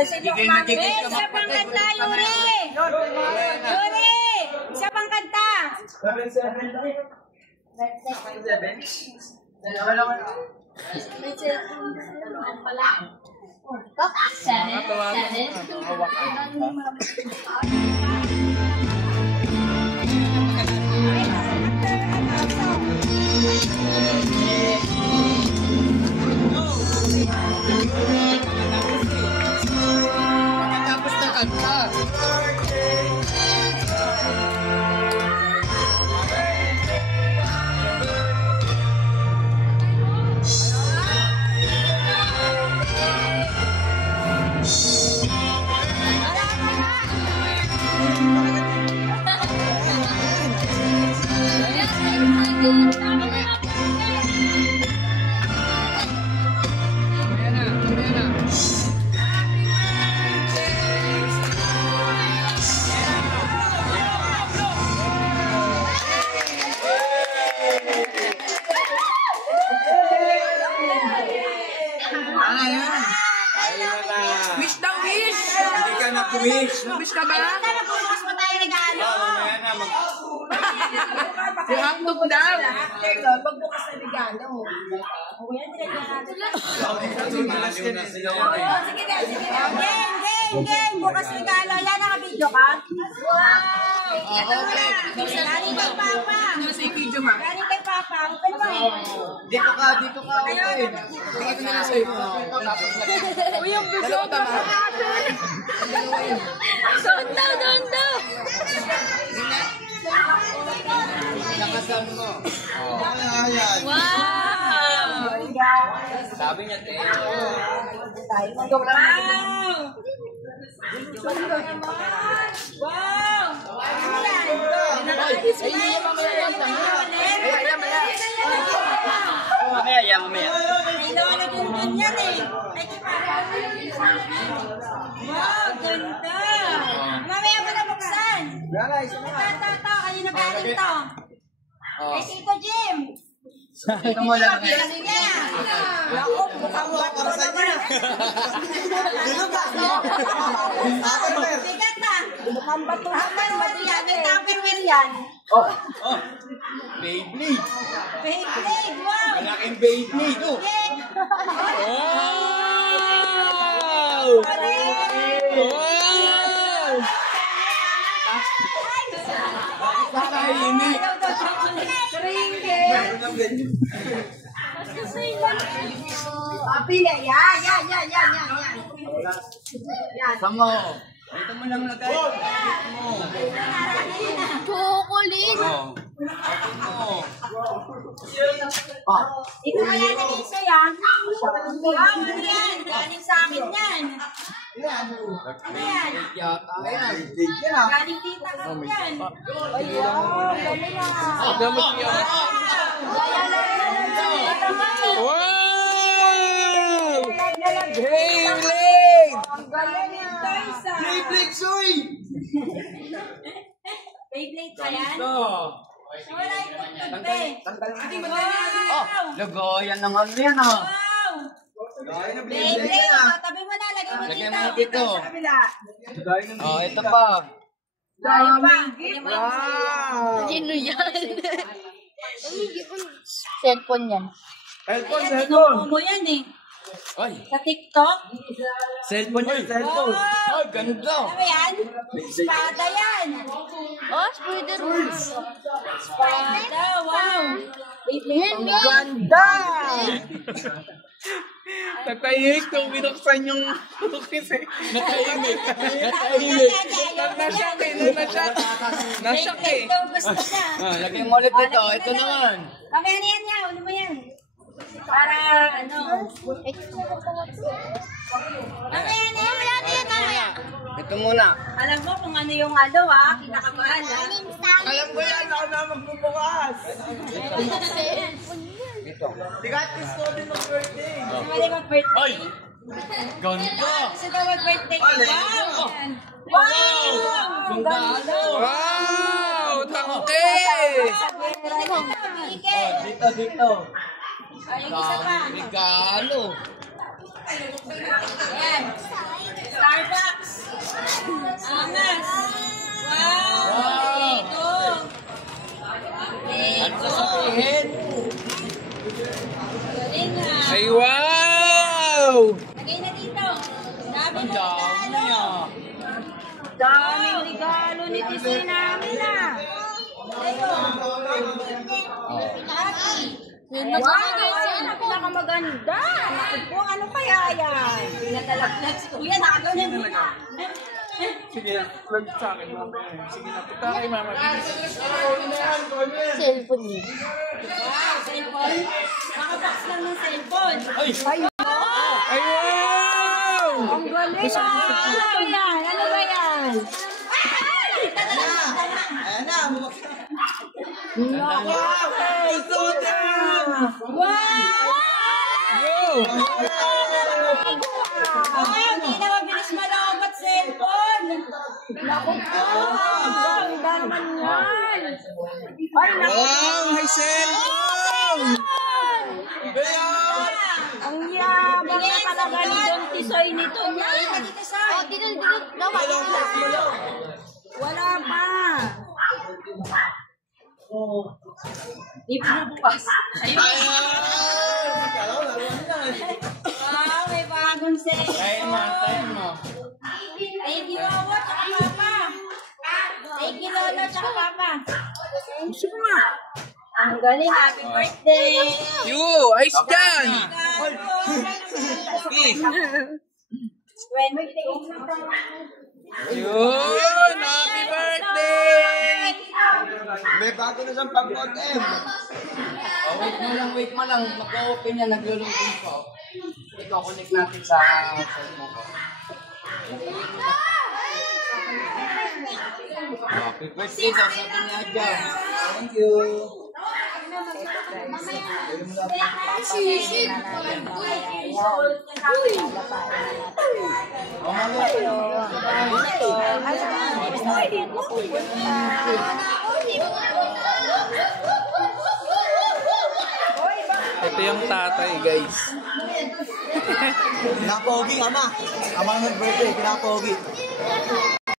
Isa pang kanta, Yuri! Yuri! Isa pang kanta! 7-7. Dalawa lang ano? Tapos na kanta. Wish daw, wish! Hindi ka na-wish. Wish ka ba? Bukas mo tayo regalo. Mamaya na. Si Hangdog daw. Magbukas na regalo. Sige na sila. Sige na. Game. Bukas regalo. Yan, naka-video ka? Wow! Ito na. Galing kay Papa. Nasa video ka? Galing kay Papa. Open mo. Dito ka. Ayun. Tingin ko na lang sa'yo. Uy, yung gusto ko ba? Doon daw. Nakasam mo. Wow! Sabi niya, Teo. Wow! Ano yan? Mamaya. May lolo dun yan eh. Ay, di ba? Wow, ganda. Mamaya mo na buksan. Ito. Kanina galing to. Kay Tito Jim. Ito mo lang. Ako, mukhang wato naman. Bigat na. Mukhang bato naman. Matiyan. May Tupperware yan. Beyblade. Beyblade, wow. Malaking Beyblade. Cake. Wow! Tahimik. Papi, yan. Samo. Dito mo lang lagay. Chocolate. Ito na yan, Elisa, yan. Wow, ano yan? Galing sa akin yan. Ano yan? Galing tita ka yan. Wow! Beyblade! Ang galing yung toys, ah. Beyblade, soy! Beyblade pa yan? Wala yung tugtog, be. Lagoyan ng ano yan, ah. Wow! Beyblade, tabi mo na, lagay mo Lagyan dito. mo dito. Sa kabila. Ito pa. Dahil pa. Wow! Sino yan? Cellphone yan. Kinuha mo yan eh. Ay, Sa TikTok. cellphone yun, cellphone. Ay, ganda. Ano yan? Espada yan. Oh, Spider-Man. Espada, wow. Yan, Ganda! Natahimik nung binuksan yung cookies eh. Natahimik. Nasyak eh. Ito, gusto niya. Lagyan mo ulit dito. Ito naman. Mamaya na yan niya. Ulo mo yan. Para ano. Mamaya na yan. Wala na yan. Mamaya. Ito muna. Alam mo kung ano yung ano ha. Kinakabahan ha. Alam ko yan, ako na magbubukas. Ito. Tigatis ko din ng birthday. Gusto mo rin mag-birthday? Ay! Ganda! Gusto mo mag-birthday? Wow! Sundalo! Wow! Tangke! Dito. Ay, isa pa. Regalo. Ayan. Starbucks. Angas. Wow. Ito. Ano sasabihin? Galing ha. Ay, wow! Lagay na dito. Dami Ang na dami regalo. niya. Daming regalo ni Tisoy namin ah. Ayun. Yun, Wow! nagbibigay siya. Yan ang pinakamaganda. Naku po, ano kaya yan? Pinatalaglag si Kuya, nakaganon din. Sige na, vlog sa akin mamaya. Sige na, punta kay mama. Cellphone niya. Wow, cellphone. Nakabox lang ng cellphone. Ay! Ay, wow! Ang galing ah! Ano ba yan? Ano ba yan? Ayan na, Wow! Ay, hindi na mabilis malawat cellphone. Naku po, ang ganda naman yan. Ay, naku. Wow, may cellphone! Ang yabang na talaga ni Don Tisoy nito niya. Oh, dito. Gawa. Wala pa. Di pa bukas. Ayun. Wow, may bagong cellphone. Tayo mo. Thank you, Wawa, tsaka Papa. Thank you, Lola, tsaka Papa. Ang galing, happy birthday. Yo, ayos dyan! When we take na tayo. Yun! Happy birthday! May bago na siyang pag-OTM. Wait mo lang. Mag-open niya, naglulungkong ko. Ito, connect natin sa phone mo ko. Happy birthday daw, sabi ni Adja. Thank you. Sisig. Ito yung tatay, guys. Pinapogi, ama. Ama nag-birthday, pinapogi.